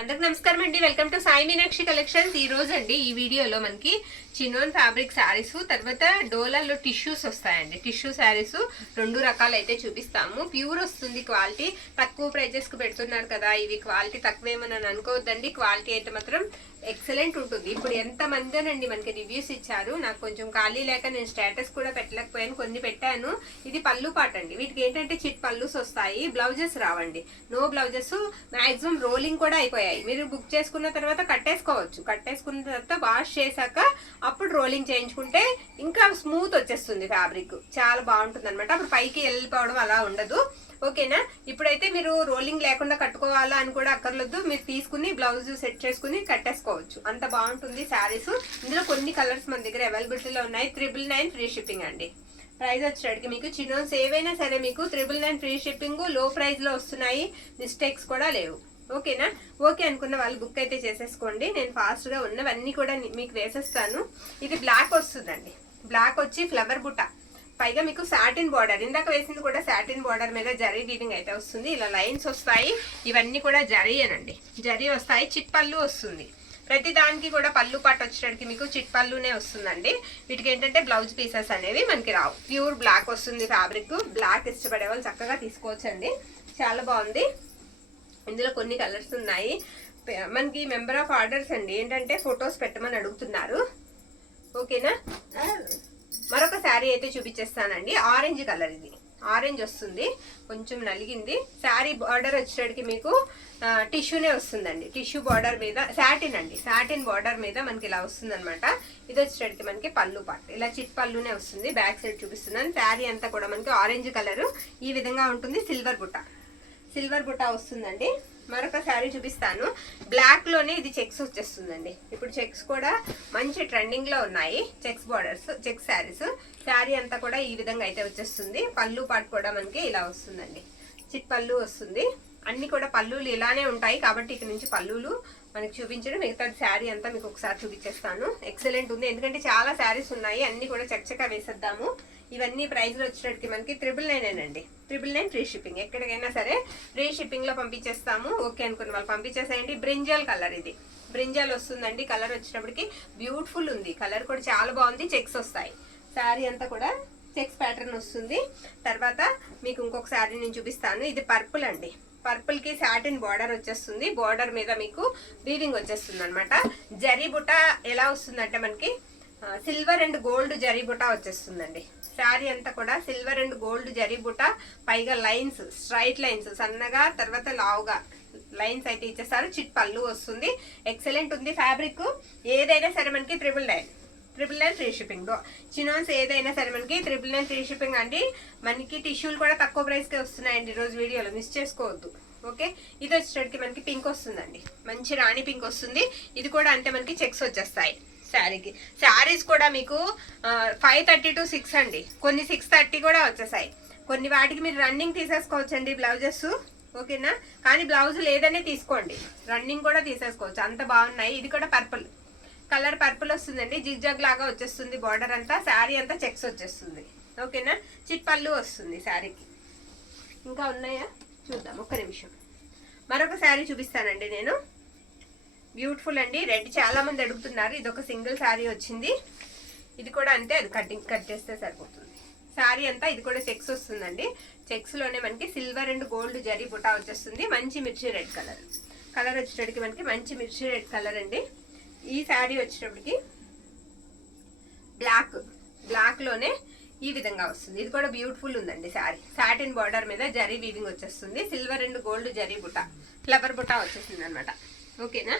అందరికి నమస్కారం అండి. Welcome to Sai Meenakshi collections. ఈ రోజు అండి ఈ వీడియోలో మనకి చినోన్ ఫ్యాబ్రిక్ శారీస్, తర్వాత డోలాలో టిష్యూస్ వస్తాయండి. టిష్యూ శారీస్ రెండు రకాలు అయితే చూపిస్తాము. ప్యూర్ వస్తుంది క్వాలిటీ. తక్కువ ప్రైజెస్ కు పెడుతున్నారు కదా, ఇవి క్వాలిటీ తక్కువేమని అనుకోవద్దండి. క్వాలిటీ అయితే మాత్రం ఎక్సలెంట్ ఉంటుంది. ఇప్పుడు ఎంత మందినండి మనకి రివ్యూస్ ఇచ్చారు. నాకు కొంచెం ఖాళీ లేక నేను స్టేటస్ కూడా పెట్టలేకపోయాను, కొన్ని పెట్టాను. ఇది పళ్ళు పాట అండి. వీటికి ఏంటంటే చిట్ పళ్ళుస్ వస్తాయి, బ్లౌజెస్ రావండి. నో బ్లౌజెస్, మాక్సిమం రోలింగ్ కూడా అయిపోయాయి. మీరు బుక్ చేసుకున్న తర్వాత కట్టేసుకోవచ్చు. కట్టేసుకున్న తర్వాత వాష్ చేశాక అప్పుడు రోలింగ్ చేయించుకుంటే ఇంకా స్మూత్ వచ్చేస్తుంది. ఫ్యాబ్రిక్ చాలా బాగుంటుంది అనమాట. అప్పుడు పైకి వెళ్ళిపోవడం అలా ఉండదు. ఓకేనా? ఇప్పుడైతే మీరు రోలింగ్ లేకుండా కట్టుకోవాలా అని కూడా అక్కర్లేదు. మీరు తీసుకుని బ్లౌజ్ సెట్ చేసుకుని కట్టేసుకోవచ్చు. అంత బాగుంటుంది శారీస్. ఇందులో కొన్ని కలర్స్ మన దగ్గర అవైలబిలిటీలో ఉన్నాయి. 999 ఫ్రీ షిప్పింగ్ అండి. ప్రైస్ వచ్చేటికి మీకు చిన్నోన్స్ ఏవైనా సరే మీకు 999 ఫ్రీ షిప్పింగ్. లో ప్రైస్ లో వస్తున్నాయి, మిస్టేక్స్ కూడా లేవు. ఓకేనా? ఓకే అనుకున్న వాళ్ళు బుక్ అయితే చేసేసుకోండి. నేను ఫాస్ట్ గా ఉన్నవన్నీ కూడా మీకు వేసేస్తాను. ఇది బ్లాక్ వస్తుందండి. బ్లాక్ వచ్చి ఫ్లవర్ బుట్ట, పైగా మీకు సాటిన్ బార్డర్. ఇందాక వేసింది కూడా సాటిన్ బార్డర్ మీద జరీ వీవింగ్ అయితే వస్తుంది. ఇలా లైన్స్ వస్తాయి. ఇవన్నీ కూడా జరీ అనండి, జరీ వస్తాయి. చిట్ పళ్ళు వస్తుంది. ప్రతి దానికి కూడా పళ్ళు పాటు వచ్చేటికి మీకు చిట్ పళ్ళునే వస్తుందండి. వీటికి ఏంటంటే బ్లౌజ్ పీసెస్ అనేవి మనకి రావు. ప్యూర్ బ్లాక్ వస్తుంది ఫ్యాబ్రిక్. బ్లాక్ ఇష్టపడే వాళ్ళు చక్కగా తీసుకోవచ్చండి. చాలా బాగుంది. ఇందులో కొన్ని కలర్స్ ఉన్నాయి. మనకి మెంబర్ ఆఫ్ ఆర్డర్స్ అండి ఏంటంటే ఫొటోస్ పెట్టమని అడుగుతున్నారు. ఓకేనా? మరొక శారీ అయితే చూపించేస్తానండి. ఆరెంజ్ కలర్, ఇది ఆరెంజ్ వస్తుంది, కొంచెం నలిగింది. శారీ బార్డర్ వచ్చేటికి మీకు టిష్యూనే వస్తుందండి. టిష్యూ బార్డర్ మీద సాటిన్ అండి, సాటిన్ బార్డర్ మీద మనకి ఇలా వస్తుంది అనమాట. ఇది వచ్చేటికి మనకి పళ్ళు పాటు ఇలా చిట్ పళ్ళునే వస్తుంది. బ్యాక్ సైడ్ చూపిస్తున్నాను. శారీ అంతా కూడా మనకి ఆరెంజ్ కలర్ ఈ విధంగా ఉంటుంది. సిల్వర్ బుట్ట, సిల్వర్ బుట్ట వస్తుందండి. మరొక శారీ చూపిస్తాను. బ్లాక్ లోనే ఇది చెక్స్ వచ్చేస్తుందండి. ఇప్పుడు చెక్స్ కూడా మంచి ట్రెండింగ్ లో ఉన్నాయి. Checks borders, checks saris. Sari అంతా కూడా ఈ విధంగా అయితే వచ్చేస్తుంది. పళ్ళు పాటు కూడా మనకి ఇలా వస్తుందండి. చిట్ పళ్ళు వస్తుంది. అన్ని కూడా పళ్ళులు ఇలానే ఉంటాయి కాబట్టి ఇక్కడ నుంచి పళ్ళులు మనకి చూపించడం. మిగతా శారీ అంతా మీకు ఒకసారి చూపించేస్తాను. ఎక్సలెంట్ ఉంది, ఎందుకంటే చాలా శారీస్ ఉన్నాయి. అన్ని కూడా చక్కగా వేసేద్దాము. ఇవన్నీ ప్రైస్లు వచ్చేటికి మనకి 999 అండి. 999 ఫ్రీ షిప్పింగ్. ఎక్కడికైనా సరే ఫ్రీ షిప్పింగ్ లో పంపించేస్తాము. ఓకే అనుకున్న వాళ్ళు పంపించేసేయండి. బ్రింజల్ కలర్, ఇది బ్రింజల్ వస్తుందండి. కలర్ వచ్చేటప్పటికి బ్యూటిఫుల్ ఉంది. కలర్ కూడా చాలా బాగుంది. చెక్స్ వస్తాయి. శారీ అంతా కూడా చెక్స్ ప్యాటర్న్ వస్తుంది. తర్వాత మీకు ఇంకొక శారీ నేను చూపిస్తాను. ఇది పర్పుల్ అండి. పర్పుల్ కి సాటిన్ బార్డర్ వచ్చేస్తుంది. బార్డర్ మీద మీకు వీవింగ్ వచ్చేస్తుంది అనమాట. జరీ బుట్ట ఎలా వస్తుందంటే మనకి సిల్వర్ అండ్ గోల్డ్ జరీ బుట్ట వచ్చేస్తుందండి. శారీ అంతా కూడా సిల్వర్ అండ్ గోల్డ్ జరీ బుట్ట, పైగా లైన్స్, స్ట్రైట్ లైన్స్ సన్నగా తర్వాత లావుగా లైన్స్ అయితే ఇచ్చేస్తారు. చిట్ పళ్ళు వస్తుంది. ఎక్సలెంట్ ఉంది ఫ్యాబ్రిక్. ఏదైనా సరే మనకి 999 ఫ్రీ షిప్పింగ్. చినోన్స్ ఏదైనా సరే మనకి 999 ఫ్రీ షిప్పింగ్ అండి. మనకి టిష్యూలు కూడా తక్కువ ప్రైస్కే వస్తున్నాయండి. ఈరోజు వీడియోలో మిస్ చేసుకోవద్దు. ఓకే? ఇది వచ్చేటికి మనకి పింక్ వస్తుందండి. మంచి రాణి పింక్ వస్తుంది. ఇది కూడా అంటే మనకి చెక్స్ వచ్చేస్తాయి శారీకి. శారీస్ కూడా మీకు 5:30 to 6 అండి. కొన్ని 6:30 కూడా వచ్చేసాయి. కొన్ని వాటికి మీరు రన్నింగ్ తీసేసుకోవచ్చండి బ్లౌజెస్. ఓకేనా? కానీ బ్లౌజ్ లేదనే తీసుకోండి, రన్నింగ్ కూడా తీసేసుకోవచ్చు. అంత బాగున్నాయి. ఇది కూడా పర్పుల్ కలర్, పర్పుల్ వస్తుందండి. జిగ్జాగ్ లాగా వచ్చేస్తుంది బార్డర్ అంతా. శారీ అంతా చెక్స్ వచ్చేస్తుంది. ఓకేనా? చిట్ పళ్ళు వస్తుంది శారీకి. ఇంకా ఉన్నాయా చూద్దాం, ఒక్క నిమిషం. మరొక శారీ చూపిస్తానండి నేను. బ్యూటిఫుల్ అండి. రెడ్ చాలా మంది అడుగుతున్నారు. ఇది ఒక సింగిల్ శారీ వచ్చింది. ఇది కూడా అంతే, అది కట్ చేస్తే సరిపోతుంది. శారీ అంతా ఇది కూడా చెక్స్ వస్తుందండి. చెక్స్ లోనే మనకి silver and gold zari buta వచ్చేస్తుంది. మంచి మిర్చి రెడ్ కలర్. కలర్ వచ్చేటప్పటికి మనకి మంచి మిర్చి రెడ్ కలర్ అండి. ఈ శారీ వచ్చేటప్పటికి బ్లాక్ లోనే ఈ విధంగా వస్తుంది. ఇది కూడా బ్యూటిఫుల్ ఉందండి శారీ. సాటిన్ బార్డర్ మీద జరీ వీవింగ్ వచ్చేస్తుంది. Silver and gold zari buta, flower buta వచ్చేస్తుంది అనమాట. ఓకేనా?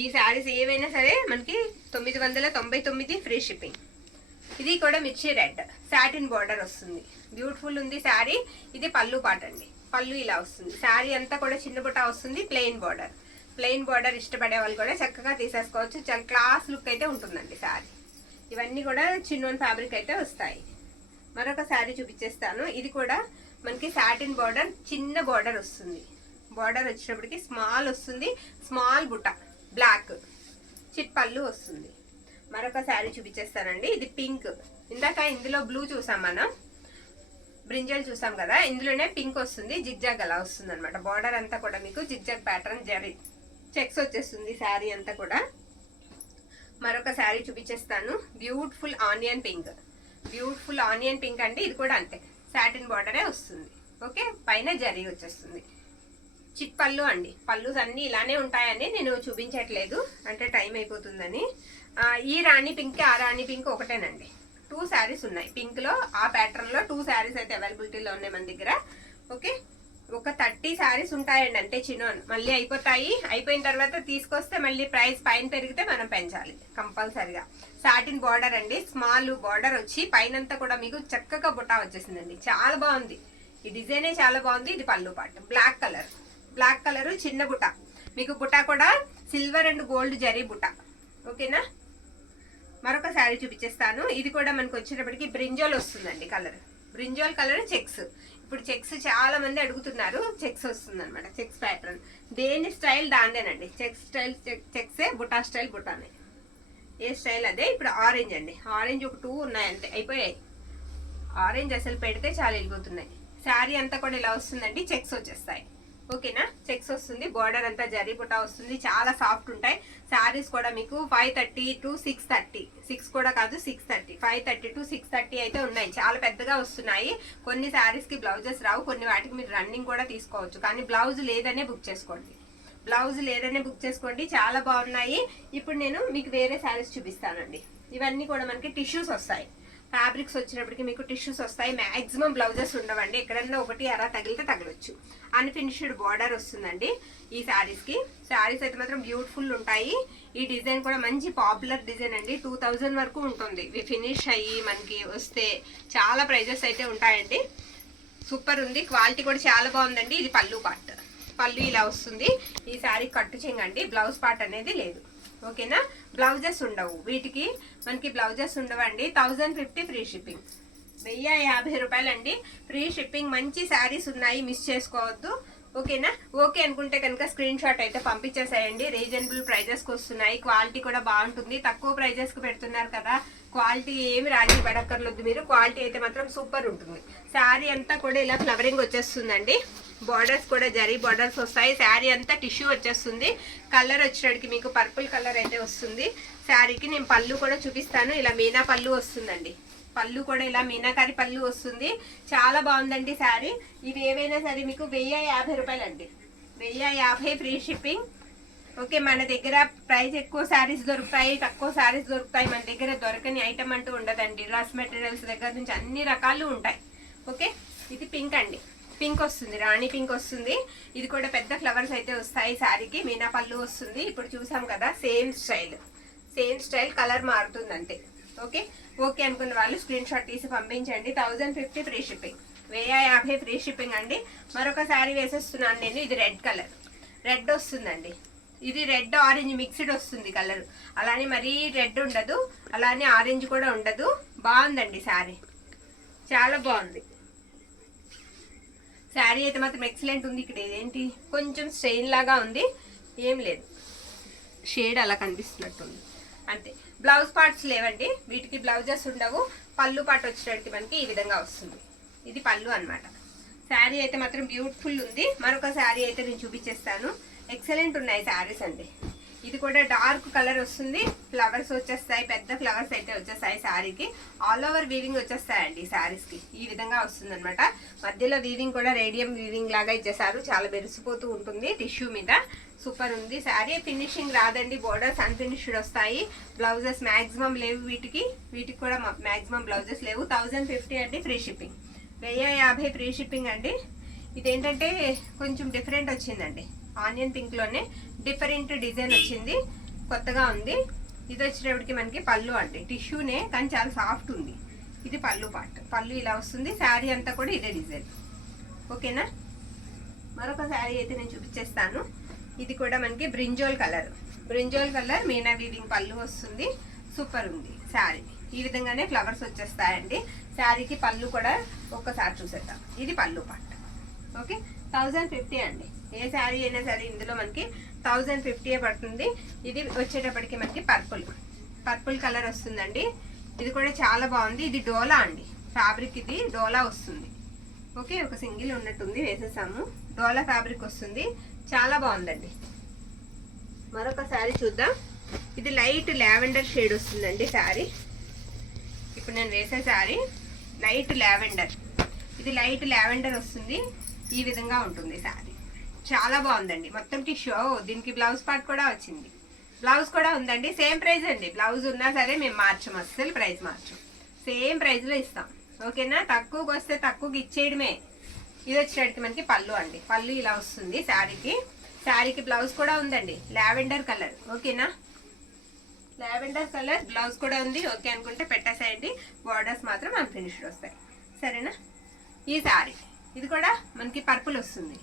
ఈ శారీస్ ఏవైనా సరే మనకి 999 ఫ్రీ షిప్పింగ్. ఇది కూడా మిర్చి రెడ్ సాటిన్ బార్డర్ వస్తుంది. బ్యూటిఫుల్ ఉంది శారీ. ఇది పళ్ళు పాట అండి. పళ్ళు ఇలా వస్తుంది. శారీ అంతా కూడా చిన్న బుటా వస్తుంది. Plain border. ప్లెయిన్ బార్డర్ ఇష్టపడే వాళ్ళు కూడా చక్కగా తీసేసుకోవచ్చు. చాలా క్లాస్ లుక్ అయితే ఉంటుందండి శారీ. ఇవన్నీ కూడా చిన్నోన్ ఫ్యాబ్రిక్ అయితే వస్తాయి. మరొక శారీ చూపించేస్తాను. ఇది కూడా మనకి సాటిన్ బార్డర్, చిన్న బార్డర్ వస్తుంది. బార్డర్ వచ్చేటప్పటికి స్మాల్ వస్తుంది. స్మాల్ బుట్ట, బ్లాక్, చిట్ పళ్ళు వస్తుంది. మరొక శారీ చూపించేస్తానండి. ఇది పింక్. ఇందాక ఇందులో బ్లూ చూసాం మనం, బ్రింజల్ చూసాం కదా, ఇందులోనే పింక్ వస్తుంది. జిగ్జాగ్ అలా వస్తుంది అనమాట. బార్డర్ అంతా కూడా మీకు జిగ్జాగ్ ప్యాటర్న్ జరీ చెక్స్ వచ్చేస్తుంది శారీ అంతా కూడా. మరొక శారీ చూపించేస్తాను. Beautiful onion pink, beautiful onion pink అండి. ఇది కూడా అంతే, సాటిన్ బార్డరే వస్తుంది. ఓకే, పైన జరీ వచ్చేస్తుంది. చిట్ పళ్ళు అండి. పళ్ళు అన్నీ ఇలానే ఉంటాయని నేను చూపించట్లేదు, అంటే టైం అయిపోతుందని. ఈ రాణి పింక్ ఆ రాణి పింక్ ఒకటేనండి. 2 శారీస్ ఉన్నాయి పింక్లో. ఆ ప్యాటర్న్లో 2 శారీస్ అయితే అవైలబిలిటీలో ఉన్నాయి మన దగ్గర. ఓకే, ఒక 30 శారీస్ ఉంటాయండి అంటే చిన్నోన్. మళ్ళీ అయిపోతాయి. అయిపోయిన తర్వాత తీసుకొస్తే మళ్ళీ ప్రైస్ పైన పెరిగితే మనం పెంచాలి కంపల్సరిగా. సాటిన్ బార్డర్ అండి, స్మాల్ బార్డర్ వచ్చి పైనంతా కూడా మీకు చక్కగా బుటా వచ్చేసిందండి. చాలా బాగుంది, ఈ డిజైనే చాలా బాగుంది. ఇది పళ్ళు పాట, బ్లాక్ కలర్, బ్లాక్ కలర్ చిన్న బుట్ట. మీకు బుట్ట కూడా సిల్వర్ అండ్ గోల్డ్ జరీ బుట్ట. ఓకేనా, మరొక శారీ చూపించేస్తాను. ఇది కూడా మనకు వచ్చేటప్పటికి బ్రింజాల్ వస్తుందండి కలర్, బ్రింజాల్ కలర్ చెక్స్. ఇప్పుడు చెక్స్ చాలా మంది అడుగుతున్నారు, చెక్స్ వస్తుంది అనమాట. చెక్స్ ప్యాటర్న్ దేని స్టైల్ దాందేనండి. చెక్స్ స్టైల్ చెక్సే, బుటా స్టైల్ బుటానే, ఏ స్టైల్ అదే. ఇప్పుడు ఆరెంజ్ అండి, ఆరెంజ్ ఒక 2 ఉన్నాయి అంతే, అయిపోయాయి. ఆరెంజ్ అసలు పెడితే చాలా వెళ్ళిపోతున్నాయి. శారీ అంతా కూడా ఇలా వస్తుందండి, చెక్స్ వచ్చేస్తాయి. ఓకేనా, చెక్స్ వస్తుంది. బార్డర్ అంతా జరీ బుటా వస్తుంది. చాలా సాఫ్ట్ ఉంటాయి శారీస్ కూడా. మీకు 530 to 630, 6 కూడా కాదు 630, 530 to 630 అయితే ఉన్నాయి. చాలా పెద్దగా వస్తున్నాయి. కొన్ని శారీస్ కి బ్లౌజెస్ రావు, కొన్ని వాటికి మీరు రన్నింగ్ కూడా తీసుకోవచ్చు. కానీ బ్లౌజ్ లేదనే బుక్ చేసుకోండి, బ్లౌజ్ లేదనే బుక్ చేసుకోండి. చాలా బాగున్నాయి. ఇప్పుడు నేను మీకు వేరే శారీస్ చూపిస్తానండి. ఇవన్నీ కూడా మనకి టిష్యూస్ వస్తాయి. ఫ్యాబ్రిక్స్ వచ్చినప్పటికి మీకు టిష్యూస్ వస్తాయి. మ్యాక్సిమం బ్లౌజెస్ ఉండవండి, ఎక్కడన్నా ఒకటి అరా తగిలితే తగలొచ్చు. అన్ఫినిష్డ్ బార్డర్ వస్తుందండి ఈ శారీస్కి. శారీస్ అయితే మాత్రం బ్యూటిఫుల్ ఉంటాయి. ఈ డిజైన్ కూడా మంచి పాపులర్ డిజైన్ అండి. 2000 వరకు ఉంటుంది. ఇవి ఫినిష్ అయ్యి మనకి వస్తే చాలా ప్రైజెస్ అయితే ఉంటాయండి. సూపర్ ఉంది, క్వాలిటీ కూడా చాలా బాగుందండి. ఇది పళ్ళు పార్ట్, పళ్ళు ఇలా వస్తుంది. ఈ శారీ కట్టు చెంగండి, బ్లౌజ్ పార్ట్ అనేది లేదు. ఓకేనా, బ్లౌజెస్ ఉండవు వీటికి, మనకి బ్లౌజెస్ ఉండవండి. 1050 ఫ్రీ షిప్పింగ్, 1050 రూపాయలండి ఫ్రీ షిప్పింగ్. మంచి శారీస్ ఉన్నాయి, మిస్ చేసుకోవద్దు. ఓకేనా, ఓకే అనుకుంటే కనుక స్క్రీన్ షాట్ అయితే పంపించేసేయండి. రీజనబుల్ ప్రైజెస్కి వస్తున్నాయి, క్వాలిటీ కూడా బాగుంటుంది. తక్కువ ప్రైజెస్కి పెడుతున్నారు కదా, క్వాలిటీ ఏమి రాజీ పడక్కర్లేదు మీరు. క్వాలిటీ అయితే మాత్రం సూపర్ ఉంటుంది. శారీ అంతా కూడా ఇలా ఫ్లవరింగ్ వచ్చేస్తుందండి. బార్డర్స్ కూడా జరీ బార్డర్స్ వస్తాయి. శారీ అంతా టిష్యూ వచ్చేస్తుంది. కలర్ వచ్చేటికి మీకు పర్పుల్ కలర్ అయితే వస్తుంది. శారీకి నేను పళ్ళు కూడా చూపిస్తాను. ఇలా మీనా పళ్ళు వస్తుందండి. పళ్ళు కూడా ఇలా మీనాకారి పళ్ళు వస్తుంది. చాలా బాగుందండి శారీ. ఇవి ఏవైనా సరే మీకు 1050 రూపాయలండి, 1050 ఫ్రీ షిప్పింగ్. ఓకే, మన దగ్గర ప్రైస్ ఎక్కువ శారీస్ దొరుకుతాయి, తక్కువ శారీస్ దొరుకుతాయి. మన దగ్గర దొరకని ఐటమ్ అంటూ ఉండదండి. డ్రెస్ మెటీరియల్స్ దగ్గర నుంచి అన్ని రకాలు ఉంటాయి. ఓకే, ఇది పింక్ అండి, పింక్ వస్తుంది, రాణి పింక్ వస్తుంది. ఇది కూడా పెద్ద ఫ్లవర్స్ అయితే వస్తాయి శారీకి. మీనా పళ్ళు వస్తుంది. ఇప్పుడు చూసాం కదా, సేమ్ స్టైల్ కలర్ మారుతుంది అంతే. ఓకే, ఓకే అనుకున్న వాళ్ళు స్క్రీన్ షాట్ తీసి పంపించండి. 1050 ఫ్రీ షిప్పింగ్, 1050 ఫ్రీ షిప్పింగ్ అండి. మరొక శారీ వేసేస్తున్నాను నేను. ఇది రెడ్ కలర్, రెడ్ వస్తుందండి. ఇది రెడ్ ఆరెంజ్ మిక్స్డ్ వస్తుంది కలర్. అలానే మరీ రెడ్ ఉండదు, అలానే ఆరెంజ్ కూడా ఉండదు. బాగుందండి శారీ, చాలా బాగుంది శారీ అయితే మాత్రం ఎక్సలెంట్ ఉంది. ఇక్కడ ఇదేంటి కొంచెం స్ట్రెయిన్ లాగా ఉంది, ఏం లేదు, షేడ్ అలా కనిపిస్తున్నట్టుంది అంతే. బ్లౌజ్ పార్ట్స్ లేవండి వీటికి, బ్లౌజెస్ ఉండవు. పళ్ళు పార్ట్ వచ్చేటట్టు మనకి ఈ విధంగా వస్తుంది. ఇది పళ్ళు అన్నమాట. శారీ అయితే మాత్రం బ్యూటిఫుల్ ఉంది. మరొక శారీ అయితే నేను చూపించేస్తాను. ఎక్సలెంట్ ఉన్నాయి శారీస్ అండి. ఇది కూడా డార్క్ కలర్ వస్తుంది. ఫ్లవర్స్ వచ్చేస్తాయి, పెద్ద ఫ్లవర్స్ అయితే వచ్చేస్తాయి శారీకి. ఆల్ ఓవర్ వీవింగ్ వచ్చేస్తాయండి శారీస్కి. ఈ విధంగా వస్తుంది అనమాట. మధ్యలో వీవింగ్ కూడా రేడియం వీవింగ్ లాగా ఇచ్చేసారు. చాలా బెరిసిపోతూ ఉంటుంది టిష్యూ మీద. సూపర్ ఉంది శారీ. ఫినిషింగ్ రాదండి, బోర్డర్స్ అన్ఫినిష్డ్ వస్తాయి. బ్లౌజెస్ మ్యాక్సిమం లేవు వీటికి కూడా మ్యాక్సిమం బ్లౌజెస్ లేవు. 1050 అండి ఫ్రీ షిప్పింగ్, 1050 ఫ్రీ షిప్పింగ్ అండి. ఇదేంటంటే కొంచెం డిఫరెంట్ వచ్చిందండి. ఆనియన్ పింక్ లోనే డిఫరెంట్ డిజైన్ వచ్చింది, కొత్తగా ఉంది. ఇది వచ్చేటప్పటికి మనకి పళ్ళు అండి, టిష్యూనే కానీ చాలా సాఫ్ట్ ఉంది. ఇది పళ్ళు పార్ట్, పళ్ళు ఇలా వస్తుంది. శారీ అంతా కూడా ఇదే డిజైన్. ఓకేనా, మరొక శారీ అయితే నేను చూపించేస్తాను. ఇది కూడా మనకి బ్రింజోల్ కలర్ మీనా వీవింగ్ పళ్ళు వస్తుంది. సూపర్ ఉంది శారీ. ఈ విధంగానే ఫ్లవర్స్ వచ్చేస్తాయండి శారీకి. పళ్ళు కూడా ఒక్కసారి చూసేద్దాం. ఇది పళ్ళు పార్ట్. ఓకే, 1050 అండి. ఏ శారీ అయినా సరే ఇందులో మనకి 1050 పడుతుంది. ఇది వచ్చేటప్పటికి మనకి పర్పుల్ కలర్ వస్తుందండి. ఇది కూడా చాలా బాగుంది. ఇది డోలా అండి ఫ్యాబ్రిక్, ఇది డోలా వస్తుంది. ఓకే, ఒక సింగిల్ ఉన్నట్టుంది, వేసేసాము. డోలా ఫ్యాబ్రిక్ వస్తుంది, చాలా బాగుందండి. మరొక శారీ చూద్దాం. ఇది లైట్ లావెండర్ షేడ్ వస్తుందండి శారీ. ఇప్పుడు నేను వేసే శారీ లైట్ లావెండర్. ఇది లైట్ లావెండర్ వస్తుంది. ఈ విధంగా ఉంటుంది శారీ. చాలా బాగుందండి. మొత్తం టిష్యూ. దీనికి బ్లౌజ్ పార్ట్ కూడా వచ్చింది. బ్లౌజ్ కూడా ఉందండి. సేమ్ ప్రైస్ అండి. బ్లౌజ్ ఉన్నా సరే మేము మార్చం, అస్సలు ప్రైస్ మార్చం. సేమ్ ప్రైస్లో ఇస్తాం. ఓకేనా? తక్కువకి వస్తే తక్కువకి ఇచ్చేయడమే. ఇది వచ్చేటట్టు మనకి పళ్ళు అండి. పళ్ళు ఇలా వస్తుంది శారీకి. శారీకి బ్లౌజ్ కూడా ఉందండి. Lavender colour. ఓకేనా? లావెండర్ కలర్ బ్లౌజ్ కూడా ఉంది. ఓకే అనుకుంటే పెట్టేసేయండి. బార్డర్స్ మాత్రం అన్ఫినిష్డ్ వస్తాయి. సరేనా? ఈ శారీ ఇది కూడా మనకి పర్పుల్ వస్తుంది.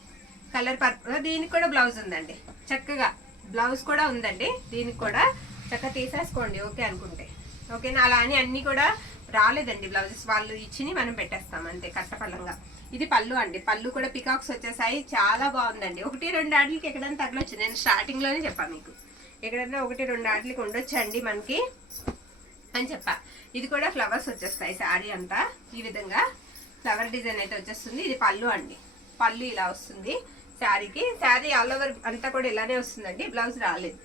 Colour purple. దీనికి కూడా బ్లౌజ్ ఉందండి. చక్కగా బ్లౌజ్ కూడా ఉందండి. దీనికి కూడా చక్కగా తీసేసుకోండి ఓకే అనుకుంటే. ఓకేనా? అలా అని అన్నీ కూడా రాలేదండి బ్లౌజెస్. వాళ్ళు ఇచ్చిని మనం పెట్టేస్తాం అంతే కట్టపల్లంగా. ఇది పళ్ళు అండి. పళ్ళు కూడా పికాక్స్ వచ్చేసాయి. చాలా బాగుందండి. 1-2 ఆటలకి ఎక్కడైనా తగలొచ్చు. నేను స్టార్టింగ్లోనే చెప్పాను మీకు, ఎక్కడైనా 1-2 ఆటలకి ఉండొచ్చండి మనకి అని చెప్పా. ఇది కూడా ఫ్లవర్స్ వచ్చేస్తాయి శారీ అంతా. ఈ విధంగా ఫ్లవర్ డిజైన్ అయితే వచ్చేస్తుంది. ఇది పళ్ళు అండి. పళ్ళు ఇలా వస్తుంది శారీకి. శారీ ఆల్ ఓవర్ అంతా కూడా ఇలానే వస్తుందండి. బ్లౌజ్ రాలేదు.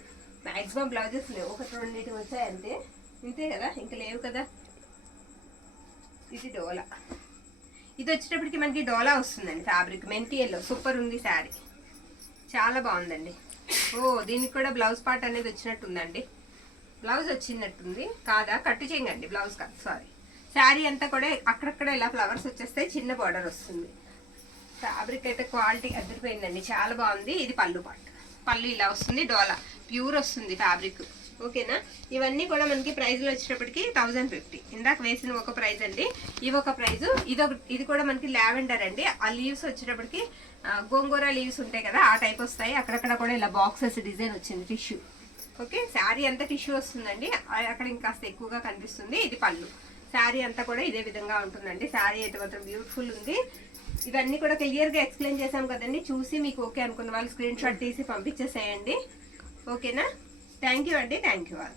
మ్యాక్సిమం బ్లౌజెస్ లేవు. 1-2 వచ్చాయి అంతే. ఇంతే కదా, ఇంకా లేవు కదా. ఇది డోలా. ఇది వచ్చేటప్పటికి మనకి డోలా వస్తుందండి. ఫ్యాబ్రిక్ మెంతి ఎల్లో సూపర్ ఉంది శారీ. చాలా బాగుందండి. దీనికి కూడా బ్లౌజ్ పార్ట్ అనేది వచ్చినట్టుందండి. బ్లౌజ్ వచ్చినట్టుంది కాదా? కట్టు చేయండి. బ్లౌజ్ కాదు, సారీ. శారీ అంతా కూడా అక్కడక్కడ ఇలా ఫ్లవర్స్ వచ్చేస్తాయి. చిన్న బార్డర్ వస్తుంది. ఫ్యాబ్రిక్ అయితే క్వాలిటీ అదిరిపోయిందండి. చాలా బాగుంది. ఇది పళ్ళు పార్ట్. పళ్ళు ఇలా వస్తుంది. డోలా ప్యూర్ వస్తుంది ఫ్యాబ్రిక్. ఓకేనా? ఇవన్నీ కూడా మనకి ప్రైజ్లో వచ్చేటప్పటికి 1050. ఇందాక వేసిన ఒక ప్రైజ్ అండి. ఇవి ఒక ప్రైజు. ఇది కూడా మనకి లావెండర్ అండి. ఆ లీవ్స్ వచ్చేటప్పటికి గోంగూర లీవ్స్ ఉంటాయి కదా, ఆ టైప్ వస్తాయి. అక్కడక్కడ కూడా ఇలా బాక్సెస్ డిజైన్ వచ్చింది. టిష్యూ. ఓకే, శారీ అంతా టిష్యూ వస్తుందండి. అక్కడ ఇంకాస్త ఎక్కువగా కనిపిస్తుంది. ఇది పళ్ళు. శారీ అంతా కూడా ఇదే విధంగా ఉంటుందండి. శారీ అయితే మాత్రం బ్యూటిఫుల్ ఉంది. ఇవన్నీ కూడా క్లియర్గా ఎక్స్ప్లెయిన్ చేసాం కదండి. చూసి మీకు ఓకే అనుకున్న వాళ్ళు స్క్రీన్ షాట్ తీసి పంపించేసేయండి. ఓకేనా? థ్యాంక్ యూ అండి. Thank you all.